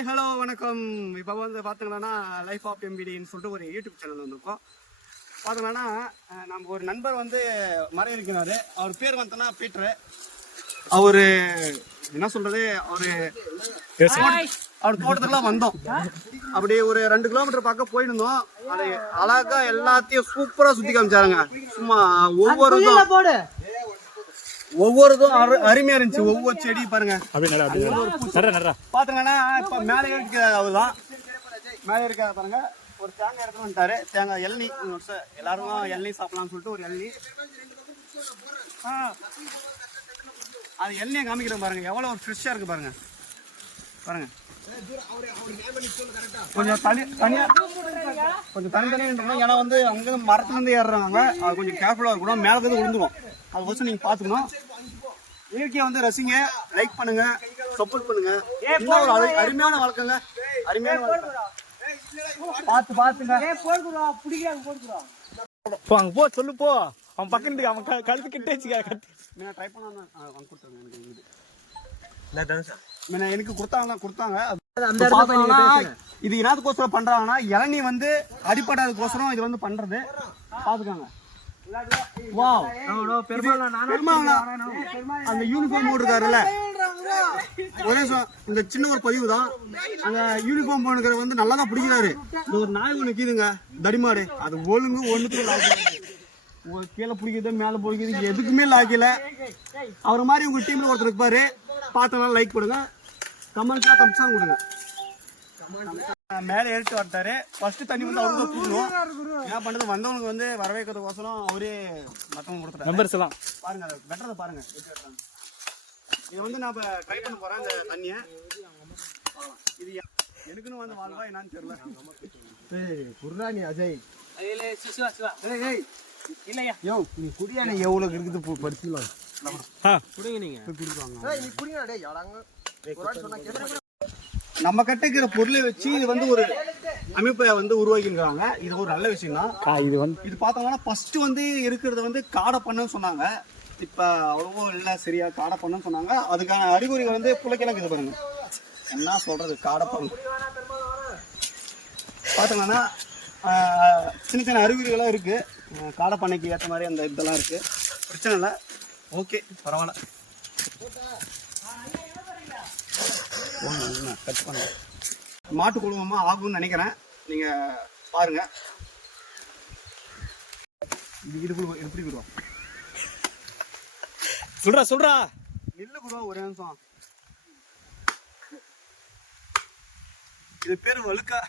Hi hello வணக்கம். இப்போ வந்து பார்த்தீங்கன்னா லைஃப் ஆஃப் எம்பிடின்னு சொல்லிட்டு ஒரு யூடியூப் சேனல் வந்திருக்கோம். பார்த்தீங்கன்னா நம்ம ஒரு நண்பர் வந்து மரம் இருக்கிறாரு. அவர் பேர் வந்தோன்னா பீட்ரு. அவரு என்ன சொல்றது, அவர் தோட்டத்துக்குலாம் வந்தோம். அப்படி ஒரு 2 கிலோமீட்டர் பக்கம் போயிருந்தோம். அது அழகா எல்லாத்தையும் சூப்பரா சுத்தி காமிச்சாருங்க. சும்மா ஒவ்வொருதும் அருமையா இருந்துச்சு. ஒவ்வொரு செடி பாருங்க. பாத்துங்கன்னா இப்ப மேலே இருக்கிற அவர்தான் மேலே இருக்கிற பாருங்க. ஒரு தேங்காய் எடுத்து வந்துட்டாரு. தேங்காய் இளநீ எல்லாரும் இளநீ சாப்பிடலாம்னு சொல்லிட்டு ஒரு இளநீ. அது இளநியை காமிக்கிறேன் பாருங்க. எவ்வளவு ஒரு ஃப்ரெஷ்ஷா இருக்கு பாருங்க. பாருங்க கொஞ்சம் தனித்தனியா ஏன்னா வந்து அங்க மரத்துல இருந்து ஏறுறாங்க. அது கொஞ்சம் கேர்ஃபுல்லா இருக்கணும். மேல இருந்து விழுந்துடும். அது வச்சு நீங்க பாத்துக்கணும். இயற்கையை வந்து ரசிங்க, லைக் பண்ணுங்க, சப்போர்ட் பண்ணுங்க. இன்னும் ஒரு அருமையான வழக்கங்க. அருமையான பாத்துங்க. போ சொல்லு போ. அவன் பக்கத்து அவன் கழுத்து கிட்டே ட்ரை பண்ண எனக்கு கொடுத்தாங்க. இது என்னதுக்கோசரம் பண்றாங்கன்னா இளநீ வந்து அடிப்படாததுக்கோசரம் இது வந்து பண்றது. பாத்துக்காங்க. அந்த யூனிஃபார்ம் போட்டுருக்காருல்ல, இந்த சின்ன ஒரு பதிவு தான். அந்த யூனிஃபார்ம் போட்டுக்கிற வந்து நல்லா தான் பிடிக்கிறாரு. இந்த ஒரு நாய் ஒண்ணு கீதுங்க, தடிமாடு. அது ஒழுங்கு ஒண்ணுக்கு கீழே பிடிக்கிறது, மேல பிடிக்கிறது, எதுக்குமே லாக்கல. அவர் மாதிரி உங்க டீம்ல ஒருத்தர் இருப்பாரு. பார்த்தனால லைக் பண்ணுங்க, கமெண்ட்ஸ்ல தம்ஸ் ஆன் கொடுங்க. மேலே ஏறிட்டு வந்துட்டாரு. ஃபர்ஸ்ட் தண்ணி வந்து அவருக்கு கூடுவோம். என்ன பண்றது, வந்தவனுக்கு வந்து வரவேற்கிறதுக்கோசரம் அவரே மற்றவங்க கொடுத்துட்டாரு. பாருங்க, வெட்டுறதை பாருங்க. இதை வந்து நான் இப்போ ட்ரை பண்ண போறேன். இந்த தண்ணியை இது எனக்குன்னு வந்து வாழ்வா என்னன்னு தெரியல. குர்ரானி அஜய் இல்லையா யோ, நீ குடியானே எவ்வளவு இருக்குது படிச்சுக்கலாம். நம்ம கட்டுக்கிற பொருளை வச்சு இது வந்து ஒரு அமைப்பை வந்து உருவாக்கின்றாங்க. இது ஒரு நல்ல விஷயம் தான். இது பார்த்தோம்னா ஃபர்ஸ்ட் வந்து இருக்கிறது வந்து காடை பண்ணுன்னு சொன்னாங்க. இப்ப அவ்வளவோ இல்லை, சரியா காடை பண்ணுன்னு சொன்னாங்க. அதுக்கான அறிகுறிகள் வந்து புள்ளைக்கெல்லாம் இது பாருங்க. என்ன சொல்றது, காடை பண்ணு பார்த்தோம்னா சின்ன சின்ன அறிகுறிகளாம் இருக்கு. காடை பண்ணைக்கு ஏற்ற மாதிரி அந்த இதெல்லாம் இருக்கு. பிரச்சனை இல்லை, ஓகே, பரவாயில்ல. கட் பண்ண மாட்டு குழுமமா ஆகும்னு நினைக்கிறேன். நீங்க பாருங்க. எப்படி குருவா சொல்றா இல்ல குருவா, ஒரே நிமிஷம். இது பேரு வழுக்கா.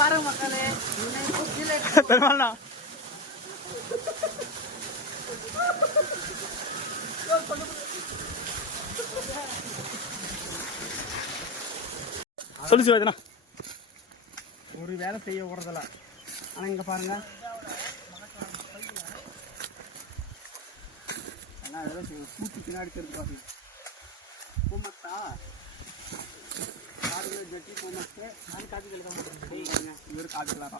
பாருங்க மக்களே, சொல்லு ஒரு வேலை செய்ய ஓடுறதில்ல. ஆனா இங்க பாருங்க, கூட்டு பின்னாடி தெரிஞ்சு பாருங்க. பூமத்தா ஜட்டி பூமத்து அது காட்டுக்கலாம். இவர் காட்டுக்கலாம்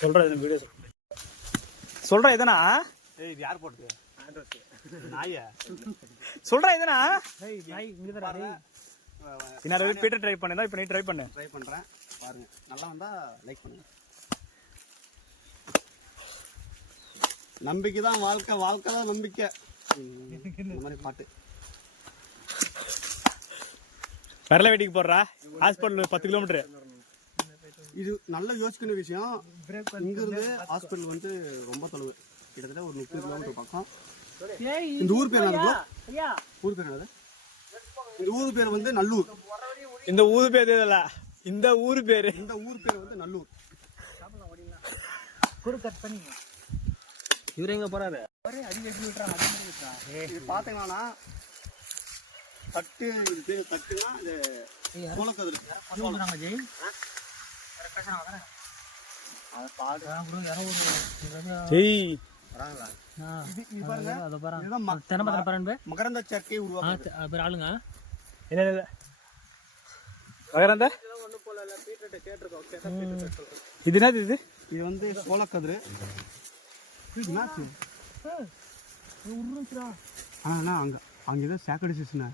சொல்றேன். வீடியோ சொல்றேன். எதனா யார் போட்டது நாயா சொல்றேன். எதனா பீட்டர் ட்ரை பண்ணேன். இப்போ நீ ட்ரை பண்றேன். பாருங்க, நல்லா வந்தா லைக் பண்ணுங்க. நம்பிக்கை தான் வாழ்க்கை, வாழ்க்கை தான் நம்பிக்கை. இந்த மாதிரி பாட்டு வரல வீட்டுக்கு போடுறா. Hospital 10 kilometre. இது நல்ல யோசிக்கிற விஷயம். இங்க இருந்து ஹாஸ்பிட்டல் வந்து ரொம்ப தொலைவு, கிட்டத்தட்ட ஒரு 30 கிலோமீட்டர் பக்கம். இந்த ஊர் பேர் என்னது? ஊர் பேர் என்னது? இந்த ஊர் பேர் வந்து நல்லூர். இந்த ஊர் பேர் இல்ல, இந்த ஊர் பேர் வந்து நல்லூர். இவரு எங்க போறாரு? இது பார்த்தீங்கன்னா தட்டு இது தட்டுனா இது சோளக்கதிர் அதை பாருங்க. மகரந்த சேர்க்கை உருவாக்குது. ஆளுங்க என்ன மகரந்த இது என்னது? இது வந்து சோளக்கதிர். அண்ணா அங்க ஏதோ சேக்கடி சீசனா.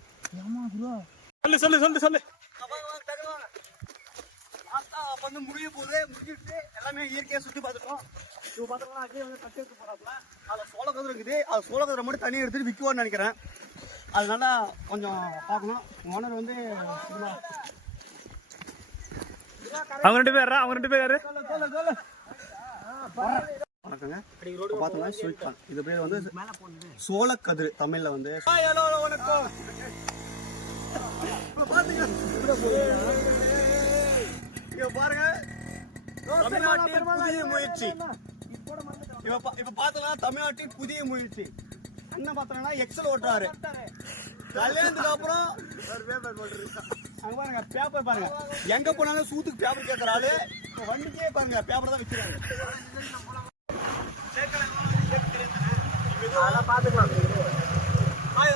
சொல்லு சொல்லு சொல்லு சொல்லு. வந்து முடிய போகுது. முடிஞ்சிட்டு எல்லாமே இயற்கையா சுத்தி பார்த்துட்டோம். இப்போ பார்த்தோம்னா அப்படியே வந்து தட்டு எடுத்து போறாப்புல. அதில் சோளக்கதிர் இருக்குது. அது சோளக்கதிரை மட்டும் தனியாக எடுத்துட்டு விற்குவான்னு நினைக்கிறேன். அதனால கொஞ்சம் பார்க்கணும். ஓனர் வந்து அவங்க 2 பேர் யாரு? வணக்கங்க. பார்த்தோம்னா ஸ்வீட் கார்ன். இது பேர் வந்து சோளக்கதிர். தமிழ்ல வந்து பாருங்க புதிய முயற்சி. இப்ப பார்த்தோம்னா தமிழ்நாட்டின் புதிய முயற்சி என்ன பார்த்தோம்னா எக்ஸல் ஓட்டுறாரு. கல்யாணத்துக்கு அப்புறம் அங்க பாருங்க பேப்பர் பாருங்க. எங்க போனாலும் சூத்துக்கு பேப்பர் கேட்கறாரு. வண்டிக்கே பாருங்க பேப்பர் தான் வச்சிருக்காரு.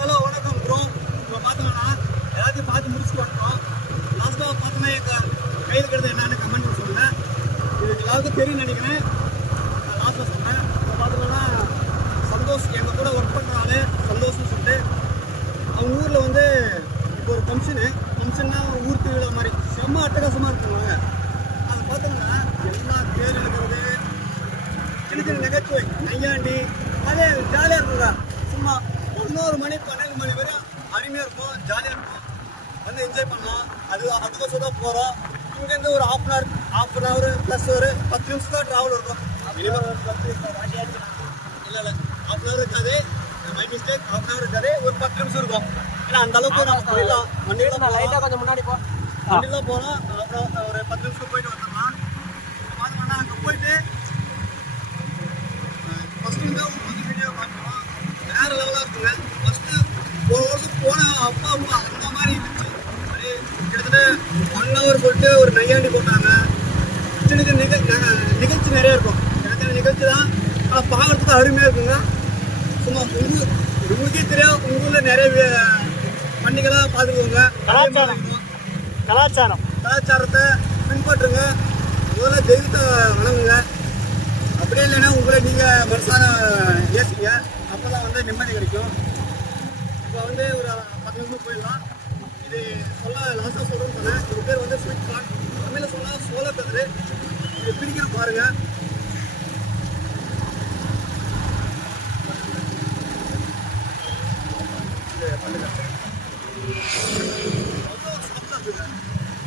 ஹலோ வணக்கம் ப்ரோ. இப்போ பார்த்தோம்னா எல்லாத்தையும் பார்த்து முடிச்சுட்டு வந்துட்டோம். லாஸ்ட்டாக பார்த்தோம்னா எங்கள் கையில் இருக்கிறது என்னன்னு கமெண்ட் சொல்லுங்க. இது எல்லாருக்கும் தெரியும் நினைக்கிறேன். நான் லாஸ்ட்டில் சொன்னேன். இப்போ பார்த்தோம்னா சந்தோஷ் எங்கள் கூட ஒர்க் பண்ணுறாரு. சந்தோஷம்னு சொல்லிட்டு அவங்க ஊரில் வந்து இப்போ ஒரு ஃபங்க்ஷன்னா ஊர் திருவிழா மாதிரி செம்ம அட்டகாசமாக இருக்குங்க. அதை பார்த்தோம்னா எல்லா தேர் எடுக்கிறது, சின்ன சின்ன நகைச்சுவை, நையாண்டி, அதே ஜாலியாக இருக்குங்க. சும்மா 11 மணி 12 மணி வரை அருமையாக இருக்கும், ஜாலியாக இருக்கும். வந்து என்ஜாய் பண்ணலாம். அதுக்கோசம் தான் போகிறோம். இங்கேருந்து ஒரு ஹாஃப் அன் ஹவர் ப்ளஸ் ஒரு 10 நிமிஷம் தான் ட்ராவல் இருக்கும். இல்லை ஹாஃப் அன் ஹவர் இருக்காது. My mistake. Half an hour இருக்காது, ஒரு 10 நிமிஷம் இருக்கும். ஏன்னா அந்த அளவுக்கு நம்ம போயிடலாம். வண்டியில் கொஞ்சம் முன்னாடி வண்டியில் போகலாம். அப்புறம் ஒரு 10 நிமிஷம் போயிட்டு வந்துடலாம். பார்த்தோம்னா அங்கே போயிட்டு ஃபஸ்ட்டு வந்து உங்களுக்கு வீடியோ பார்க்கலாம். வேறு லெவலாக இருக்குங்க. ஃபஸ்ட்டு ஒரு வருஷம் போன அப்பா அம்மா அந்த மாதிரி இருந்துச்சு. அப்படியே கிட்டத்தட்ட 1 ஹவர் சொல்லிட்டு ஒரு நையாண்டி போட்டாங்க. சின்ன சின்ன நிகழ்ச்சி நிறையா இருக்கும். சின்ன நிகழ்ச்சி தான். ஆனால் பார்க்கறதுக்கு அருமையாக இருக்குங்க. சும்மா உங்களுக்கே தெரியும். உங்கள் ஊரில் நிறைய பண்டிகைலாம் பார்த்துக்கோங்க. கலாச்சாரத்தை பின்பற்றுங்க. முதல்ல தெய்வத்தை வணங்குங்க. அப்படியே இல்லைன்னா உங்களை நீங்கள் மனசார ஏசிங்க. அப்போ தான் வந்து நிம்மதி கிடைக்கும். இப்போ வந்து ஒரு 10 நிமிஷம் போயிடலாம். இது லாஸ்ட்டாக சொல்கிறேன்னு சொன்னேன். இது பேர் வந்து ஸ்வீட் கார்ன். தமிழில் சொன்னால் சோளக்கதிர். இது பிடிக்கிற பாருங்க.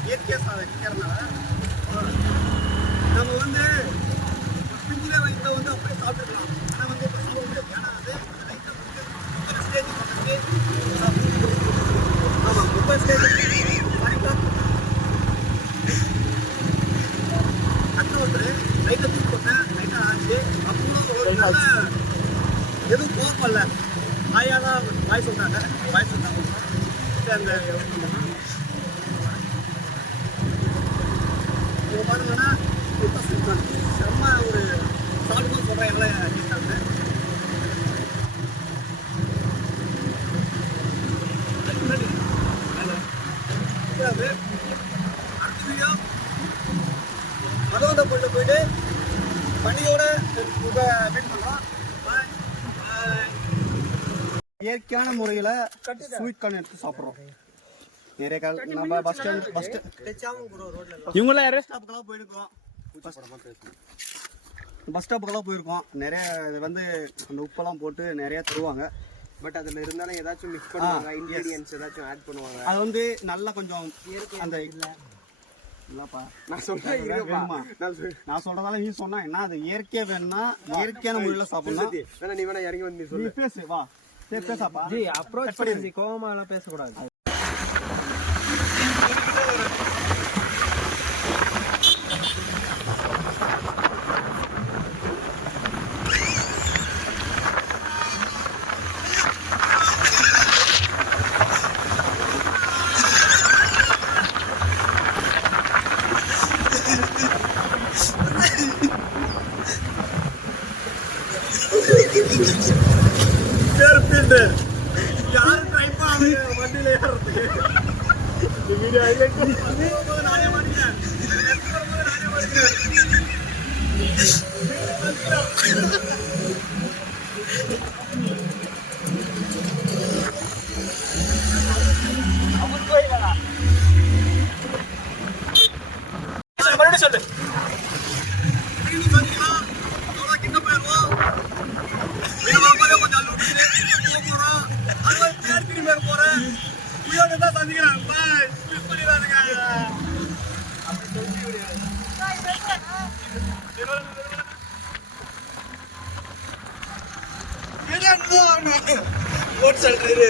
இயற்கையாக வைக்கிறதுனால நம்ம வந்து பிஞ்சிலே வைத்த வந்து அப்படியே சாப்பிட்டுக்கலாம். ஆனால் வந்து இப்போ சாப்பிட முடியாது. ஏன்னா வந்து லைட்டாக ஸ்டேஜ் பண்ணிட்டு ஆமாம் 30 ஸ்டேஜ் சரிங்களா. அக்கா வந்து லைட்டாக தூக்கி போட்டேன். லைட்டாக ஆச்சு. அப்புறம் ஒரு நல்ல எதுவும் போகல. வாயால் தான் வாய் சொல்கிறாங்க. அந்த இப்போ பாருங்கன்னா செம்ம ஒரு சாப்பிட்டு சொல்கிறேன். எல்லாம் கேட்டாங்க. அடுத்த வீடியோ மதவந்த பொருள் போயிட்டு பண்டிகையோட இப்போ மீட் பண்ணலாம். இயற்கையான முறையில் ஸ்வீட் கார்ன் எடுத்து சாப்பிட்றோம். நிறைய நம்ம பஸ் இவங்களாம் யாரு? ஸ்டாப்புக்கெல்லாம் போயிருக்கோம். பஸ் ஸ்டாப்புக்கெல்லாம் போயிருக்கோம். நிறைய இது வந்து அந்த உப்பெல்லாம் போட்டு நிறைய தருவாங்க. பட் அதில் இருந்தாலும் ஏதாச்சும் மிக்ஸ் பண்ணுவாங்க, இன்கிரீடியன்ஸ் ஏதாச்சும் ஆட் பண்ணுவாங்க. அது வந்து நல்லா கொஞ்சம் அந்த இல்லப்பா நான் சொல்றேன். நான் சொல்றதால நீ சொன்னா என்ன? அது இயற்கையா வேணும்னா இயற்கையான முறையில் சாப்பிடலாம். வேணா நீ வேணா இறங்கி வந்து சொல்லு. பேசு வா. பேசாப்பா. அப்ரோச் பண்ணி கோவமாலாம் பேசக்கூடாது. சொல்லிட்டு யாரும் ட்ரை பண்ணாங்க வண்டியில ஏறதுக்கு. இந்த வீடியோ ஹைலைட் நானே மாட்டிக்கிறேன். நானே மாட்டிக்கிறேன். மறுபடியும் சொல்லு. ஓட்டு சொல்றாரு.